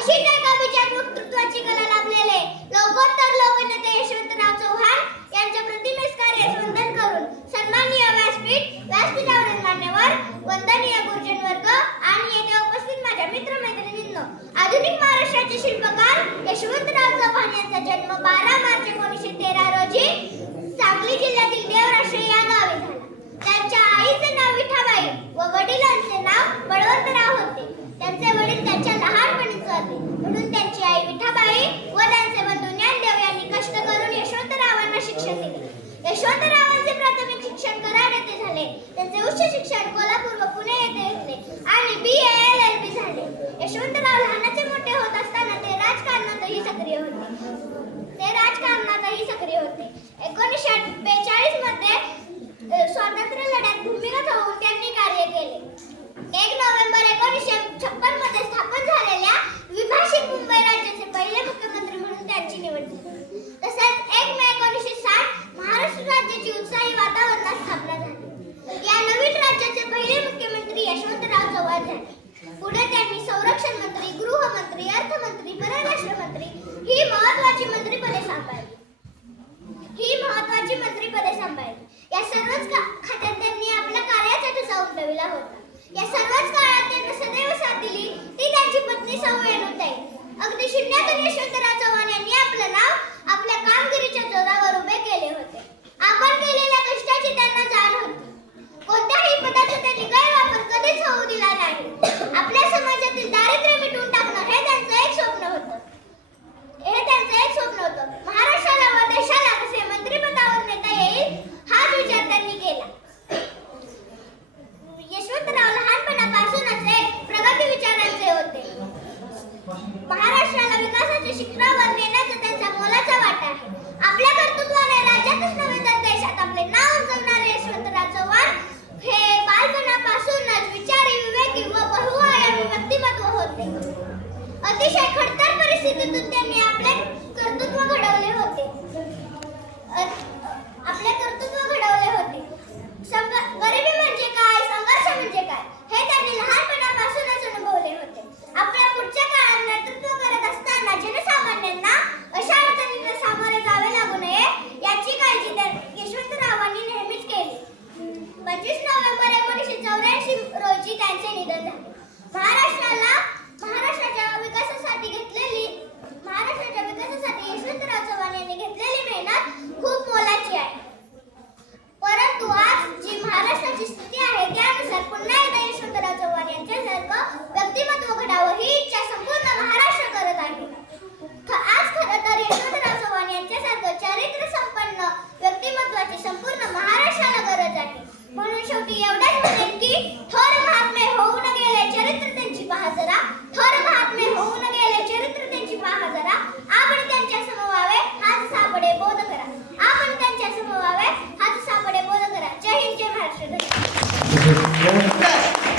अशी विचार वक्तृत्वाची कला लाभलेले लोकोत्तर लोकनेते यशवंतराव चव्हाण यांच्या प्रतिमेस कार्यास वंदन करून सन्माननीय व्यासपीठावरील मान्यवर, वंदनीय गुरुजन वर्ग आणि येथे उपस्थित माझ्या मित्रमैत्रिणींनो, आधुनिक महाराष्ट्राचे शिल्पकार यशवंतराव चव्हाण यांचा जन्म 12 मार्च 1913 रोजी सांगली जिल्ह्यातील देवराष्ट्र या गावी झाला. त्यांच्या आईचे नाव विठाबाई व वडिलांचे नाव बळवंतराव होते. त्यांचे वडील त्यांच्या लहानपणीच होते, म्हणून त्यांची आई विठाबाई व त्यांचे बंधू ज्ञानदेव यांनी कष्ट करून यशवंतरावांना शिक्षण दिले. यशवंतरावांचे प्राथमिक शिक्षण कराड येथे झाले. त्यांचे उच्च शिक्षण कोल्हापूर व पुणे येथे घेतले आणि BA LLB झाले. यशवंतराव लहानाचे मोठे होत असताना ते राजकारणातही सक्रिय होते. 1942 मध्ये स्वातंत्र्य लढ्यात भूमिगत होऊन त्यांनी कार्य केले. 1 नोव्हेंबर 1956 मध्ये स्थापन झालेल्या विभाजित मुंबई राज्याचे पहिले मुख्यमंत्री म्हणून त्यांची निवड झाली. तसेच 1 मे 1960 महाराष्ट्र राज्याची उत्साही वातावरणात स्थापना झाली. या नवीन राज्याचे पहिले मुख्यमंत्री यशवंतराव चव्हाण झाले. पुढे त्यांनी संरक्षण मंत्री, गृहमंत्री, अर्थमंत्री, परराष्ट्र मंत्री ही महत्त्वाची मंत्रिपदे सांभाळली. या सर्वच खात्यात त्यांनी आपल्या कार्याचा ठसा उमटविला होता. या सर्वच काळात त्यांना सदैव साथ दिली ती त्यांची पत्नी सौ वेणुताई. अगदी शून्यातून यशवंतराव चव्हाण यांनी आपलं नाव आपल्या कामगिरीच्या जोरावर उभे केले होते. आपण केलेल्या कष्टाची त्यांना जाण होती. कोणत्याही पदाचा त्यांनी गैरवापर कधीच होऊ दिला नाही. आपल्या समाजातील दारिद्र्य मिटवून टाकणं हे त्यांचं एक स्वप्न होतं. महाराष्ट्राला व देशाला कसे मंत्रिपदावर नेता येईल हाच विचार त्यांनी केला. यशवंतराव लहानपणापासूनच एक प्रगती विचारांचे होते. महाराष्ट्राला विकासाच्या शिखरावर नेण्याचा त्यांचा मोलाचा वाटा आहे. आपल्या कर्तृत्वाने राज्यातच नव्हे तर देशात आपले नाव उंचावणारे यशवंतराव चव्हाण हे बालपणापासूनच विचारी, विवेकी व बहुआयामी व्यक्तिमत्व होते. अतिशय खडतर परिस्थितीतून त्यांनी आपले कर्तृत्व घडवले होते. गरिबी म्हणजे काय, संघर्ष म्हणजे काय हे त्यांनी लहानपणापासूनच अनुभवले होते. आपल्या पुढच्या काळात नेतृत्व करत असताना जनसामान्यांना अशा अडचणींना सामोरे जावे लागू नये याची काळजी यशवंतरावांनी नेहमीच केली. 25 नोव्हेंबर 1984 रोजी त्यांचे निधन झाले. महाराष्ट्राच्या विकासासाठी यशवंतराव चव्हाण यांनी घेतलेली मेहनत खूप मोलाची आहे. परंतु आज जी महाराष्ट्राची स्थिती आहे त्यानुसार पुन्हा एकदा यशवंतराव चव्हाण यांच्यासारखं व्यक्तिमत्व घडावं ही इच्छा संपूर्ण महाराष्ट्र करत आहे. आज खरं तर यशवंतराव चव्हाण यांच्यासारखं चारित्र्य संपन्न व्यक्तिमत्वाची संपूर्ण महाराष्ट्राला गरज आहे. म्हणून शेवटी एवढंच म्हणेन की